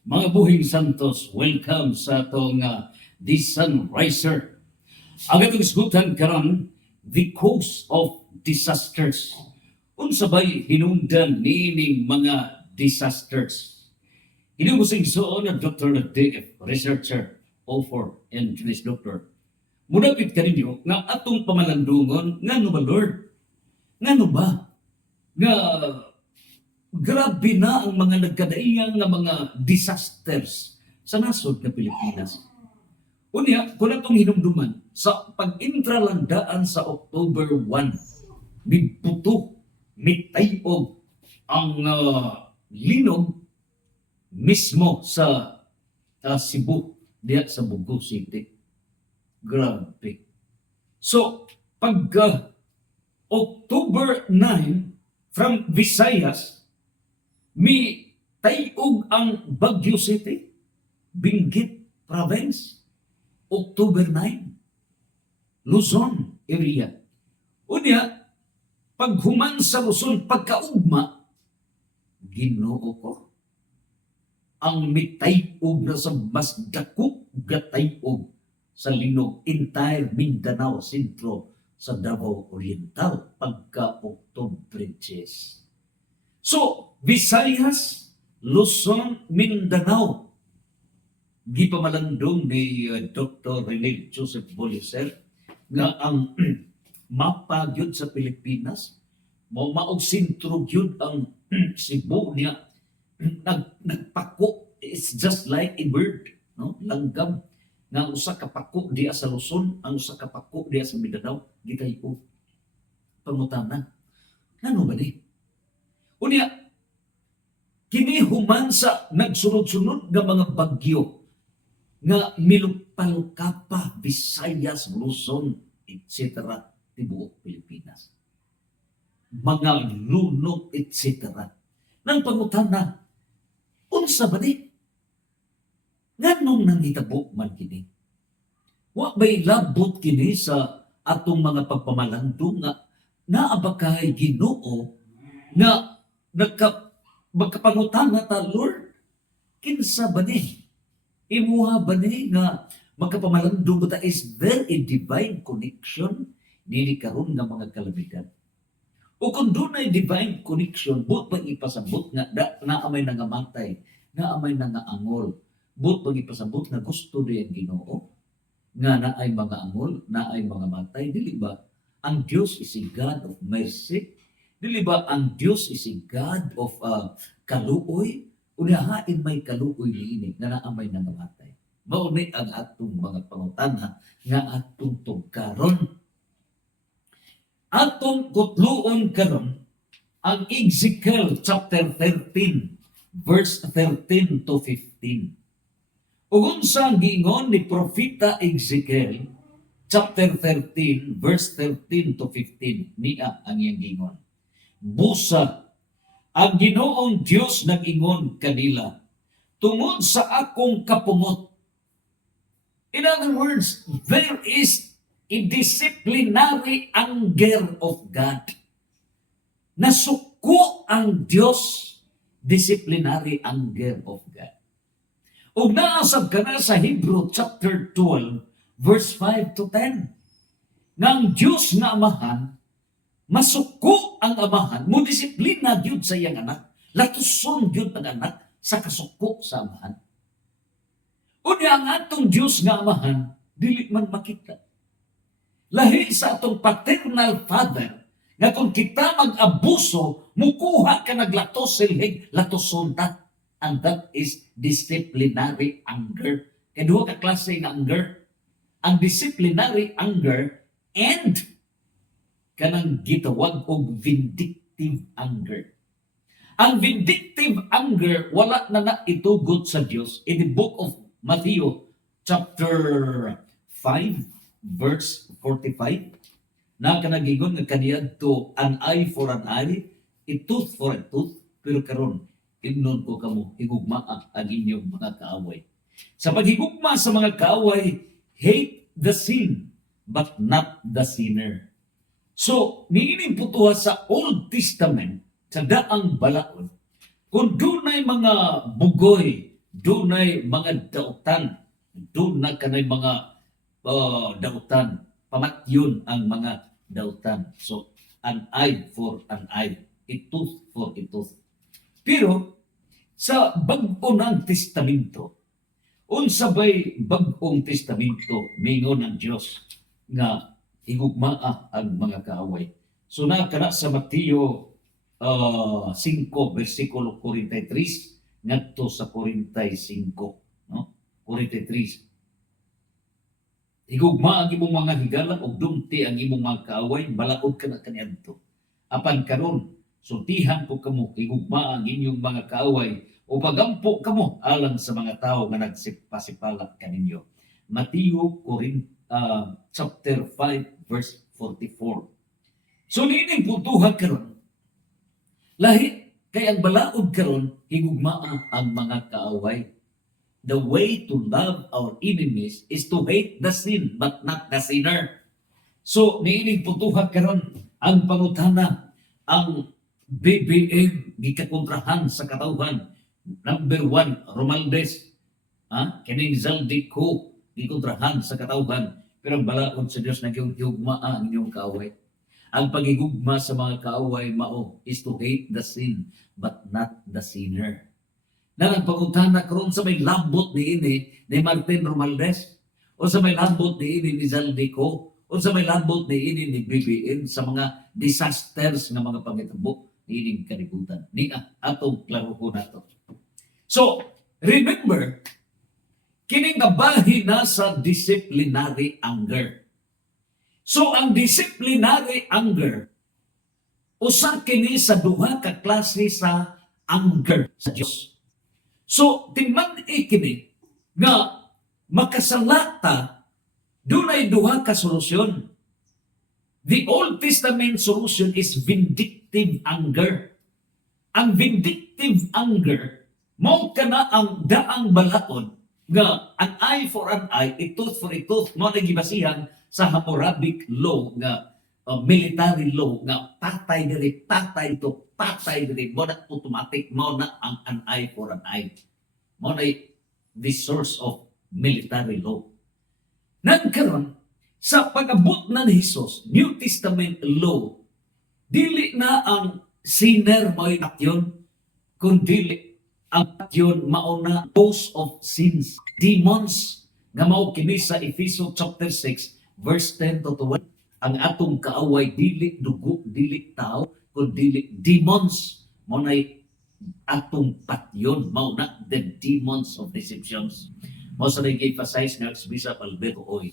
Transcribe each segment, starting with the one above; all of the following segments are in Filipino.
Mga buhing santos, welcome sa atong The Sunriser. Ang atong isgutan karon, the cause of disasters. Unsabay hinungdan nining mga disasters. Hinungusing soon na Dr. na DF, researcher, author, and Jewish doctor. Mudapit ka ninyo nga atong pamalandungon nga no ba Lord? Nga no ba? Nga grabe na ang mga nagkadaiyang nga mga disasters sa nasod nga Pilipinas. Unya, kung atong hinumduman, sa pag-intra lang daan sa October 1, mibuto, mitayog ang linog mismo sa Cebu, diya sa Bugo City. Grabe. So, pag October 9, from Visayas, mi tayog ang Baguio City, Benguet Province, October 9, Luzon area. Unya, paghuman sa Luzon, pagkaugma, Ginoo ko, ang mitayog na sa mas dako gatayog sa linog, entire Mindanao Sentro sa Davao Oriental, pagka-October 10. So, Visayas, Luzon, Mindanao. Gipamalandong ni Dr. Rene Joseph Bolicer nga ang mapa gyud sa Pilipinas, maog sentro gyud ang Cebu niya. Nagpako, it's just like a bird, no? Langgam nga ang usa ka pako diya sa Luzon, ang usa ka pako diya sa Mindanao, gitayo pangutana. Ano ba ni? Unya, kini human sa nagsunod-sunod nga mga bagyo nga milupalukapa, Visayas, Luzon, etc. tibuok Pilipinas. Mga lunok, etc. Nang pangutana, unsa ba ni? Nganong nangitabo man kini? Wa ba'y labot kini sa atong mga pagpamalandong nga naabakay Ginoo nga magkapangutana ta, Lord, kinsa ba ni? Imuha ba ni nga magkapamalandong ba ta? Is there a divine connection nini karon nga mga kalamidad? O kung doon ay divine connection, buot pag ipasabot nga naamay na nga matay, naamay na nga angol, buot pag ipasabot nga gusto diyan Ginoo, nga naay mga angol, naay mga matay, dili ba? Ang Dios is a God of mercy. Dili ba ang Dios is a God of kaluoy? Unahain may kaluoy liinig na naamay na namatay. Mauni ang atong mga pangutana nga atong tugkaron. Atong kutluon karon ang Ezekiel chapter 13 verse 13 to 15. Ug unsa ang giingon ni propeta Ezekiel chapter 13 verse 13 to 15, niya ang iyang giingon. Busa, ang Ginoong Diyos nag-ingon kanila, tungod sa akong kapungot. In other words, there is a disciplinary anger of God. Nasuko ang Diyos, disciplinary anger of God. Ug naasab ka na sa Hebrew chapter 12, verse 5 to 10. Nang Diyos nga amahan, masuko ang amahan, mo disiplina gyud sa iyang anak, latuson gyud ang anak sa kasuko sa amahan. Unya ang atong Diyos nga amahan, dili man makita. Lahi sa atong paternal father, nga kung kita mag-abuso, mukuha ka naglatos silhig, latuson ta. And that is disciplinary anger. Kaya duha ka klase ng anger. Ang disciplinary anger and kanang gitawag og vindictive anger. Ang vindictive anger wala na itugot sa Dios. In the book of Matthew chapter 5 verse 45, na kanagingon nga kaniadto an eye for an eye, a tooth for a tooth, pero karon ignon ko kamo higugmaa ang inyong mga kaaway. Sa paghigugma sa mga kaaway, hate the sin but not the sinner. So, niining putuha sa Old Testament, sa daang balaod, kung dunay mga bugoy dunay mga dautan, dunay kanay mga dautan, pamatyon ang mga dautan. So, an eye for an eye, a tooth for a tooth. Pero, sa bag-o ng testamento, unsa bay bag-ong testamento mingon ng Dios nga higugmaa ang mga kaaway. So nakana sa Mateo 5 versikulo 43 ngadto sa 45, no? 43. Higugma ang imong mga higala ug dumti ang imong mga kaaway, balaod ka na kaniadto. Apan karon sultihan ko kamo higugma ang inyong mga kaaway o pagampo kamo alang sa mga tao nga nagsipasipala kaninyo. Mateo chapter 5 verse 44. So nining putuhan karon, lahi kay ang balaod karon higugmaa ang mga kaaway. The way to love our enemies is to hate the sin but not the sinner. So nining putuhan karon ang pangutana, ang BBM gikakontrahan sa katawhan. Number 1, Romaldes, kining Zaldico gikontrahan sa katawhan, pero ang balaod sa Dios naghigugmaa ang inyong kaaway. Ang pagigugma sa mga kaaway mao is to hate the sin but not the sinner. Na nagpangutana karon sa may labot niini ni Martin Romaldes, o sa may labot niini ni Zaldico, o sa may labot niini ni BBM sa mga disasters nga mga pangitabo niining kalibutan. Ni atong klaro ko nato. So, remember, kining nabahin na sa disciplinary anger. So, ang disciplinary anger, usa kini sa duha ka klase sa anger sa Dios. So, timan kini nga makasalata dunay duha ka solusyon. The Old Testament solution is vindictive anger. Ang vindictive anger mao kana ang daang balaod nga an eye for an eye, a tooth for a tooth, mao na gibasihan sa Hammurabic law nga military law nga patay diri, patay to, patay diri, mo na automatic, mao na ang an eye for an eye. Mao na the source of military law. Nagkaron sa pag-abot na ni Jesus, New Testament law, dili na ang sinner mo'y aktyon, kundi ang aktyon mauna cause of sins, demons, nga mao kini sa Ephesians chapter 6 verse 10 to 12. Ang atong kaaway dili dugo, dili tao, kundi demons. Mao nay atong patyon, mao na the demons of deceptions. Mao sa nag-emphasize nga Bishop Alberto Oy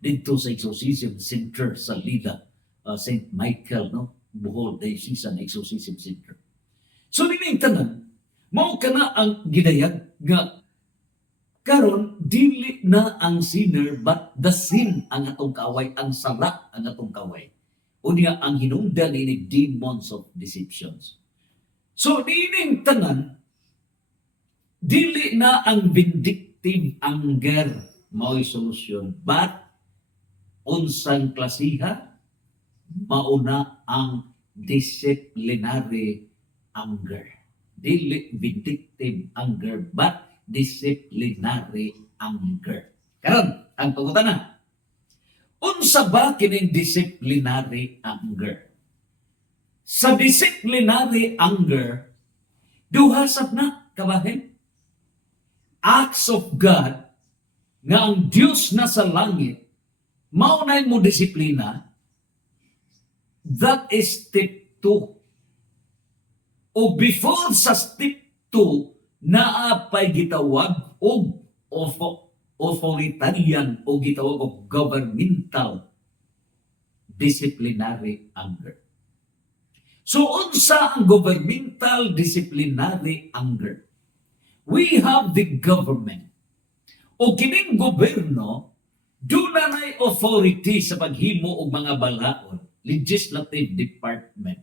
dito sa Exorcism Center sa Lida, St. Michael, no? Bohol Diocesan Exorcism Center. So nining tanan, mao kana ang gidayag nga karon dili na ang sinner but the sin ang atong kaaway, ang sala ang atong kaaway. Unya ang hinungdan ini demons of deceptions. So nining tanan, dili na ang vindictive anger mao'y solusyon, but unsang klasiha, mauna ang disciplinary anger. Dili vindictive anger, but disciplinary anger. Karon, ang pangutana, unsa ba kining disciplinary anger? Sa disciplinary anger, duha sab na kabahin. Acts of God nga ang Dios na sa langit mao nay mo disiplina. That is step 2. O before sa step 2, naapay gitawag og authoritarian o gitawag og governmental disciplinary anger. So unsa ang governmental disciplinary anger? We have the government. O kining gobyerno, doon na may authority sa paghimo og mga balaod, legislative department.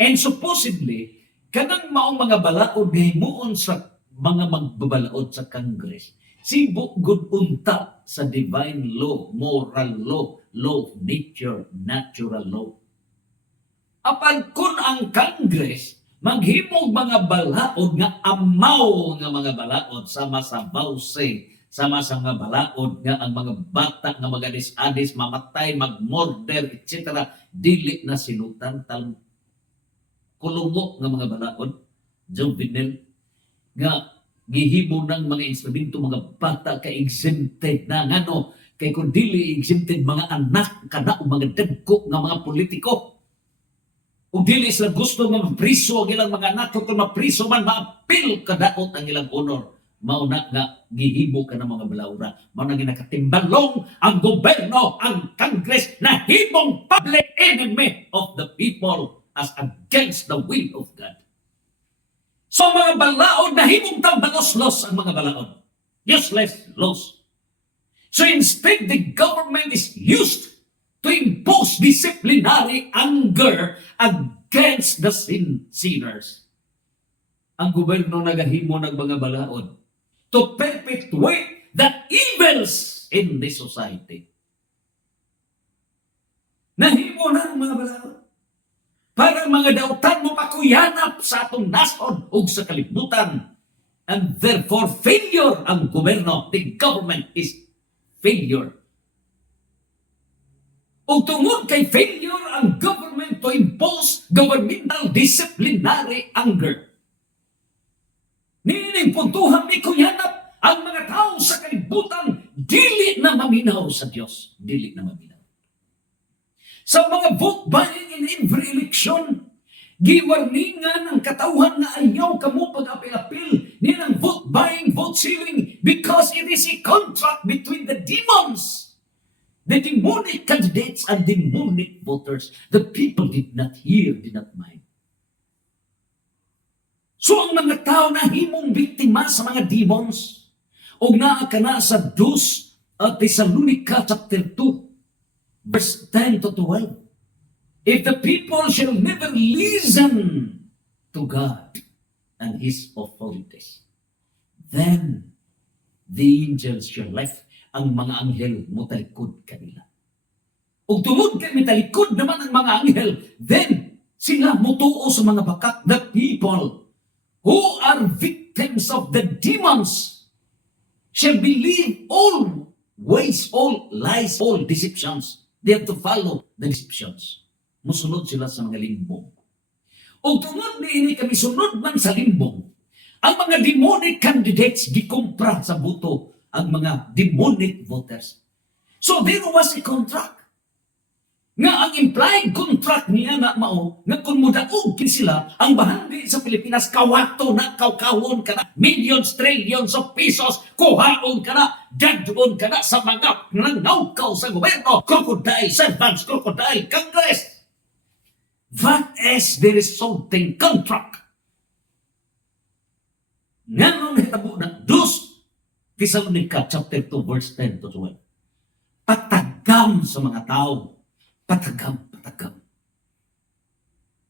And supposedly, kanang maong mga balaod nga himuon sa mga magbabalaod sa Congress, sibo gud unta sa divine law, moral law, law of nature, natural law. Apan kun ang Congress maghimog mga balaod nga amaw nga mga balaod sama sa bawse, sama sa mga balaod nga ang mga bata nga magadis-adis mamatay, magmorder, etc. Dili na sinutan tal kulungo nga mga balaod, juvenile nga gihimo ng mga instrumento mga bata ka exempted na ngano kay kung dili exempted mga anak kana o mga dagko nga mga politiko. Kung dili sila gusto nga mapriso ang ilang mga anak, kung mapriso man, maapil kadaot ang ilang honor. Mauna nga, gihimo ka ng mga balawra. Mauna nga nakatimbalong ang gobyerno, ang Congress, na himong public enemy of the people as against the will of God. So mga balaod, na himong tambalos-los ang mga balaod. Useless, lost. So instead, the government is used to impose disciplinary anger against the sinners. Ang gobyerno nagahimo ng mga balaod to perpetuate the evils in this society. Nahimo na ang mga balaod para mga dautan mo pakuyanap sa atong nason o sa kalibutan. And therefore, failure ang gobyerno. The government is failure. O tungod kay failure ang government to impose governmental disciplinary anger. Nining puntuhan ni kuyanap ang mga tao sa kalibutan dili na maminaw sa Diyos. Dili na maminaw. Sa mga vote buying in every election, giwarningan ang katauhan na ayaw kamo pag-apil-apil nilang vote buying, vote stealing because it is a contract between the demons. The demonic candidates and demonic voters, the people did not hear, did not mind. So ang mga tao na himong biktima sa mga demons, o naa ka na sa 2 Thessalonica chapter 2, verse 10 to 12. If the people shall never listen to God and His authorities, then the angels shall left ang mga anghel mutalikod kanila. Ug tungod kay mitalikod naman ang mga anghel, then sila mutuo sa mga bakat. The people who are victims of the demons shall believe all ways, all lies, all deceptions. They have to follow the deceptions. Musunod sila sa mga limbong. Ug tungod niini kami sunod man sa limbong, ang mga demonic candidates gikumpra sa buto ang mga demonic voters. So there was a contract. Nga ang implied contract niya na mao, nga kung mudaog sila, ang bahandi sa Pilipinas, kawato na, kawkawon ka na, millions, trillions of pesos, kuhaon ka na, dadon ka na sa mga nangawkaw sa gobyerno, crocodile servants, crocodile Congress. That is the resulting contract. Nga nung hitabo na, Thessalonica chapter 2 verse 10 to 12. Patagam sa mga tao. Patagam.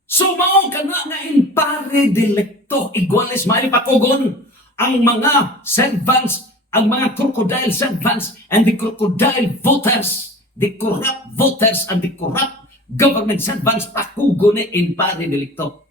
So mao ka na nga in pare delecto iguales maipakugon ang mga servants, ang mga crocodile servants and the crocodile voters, the corrupt voters and the corrupt government servants pakugon in pare delecto.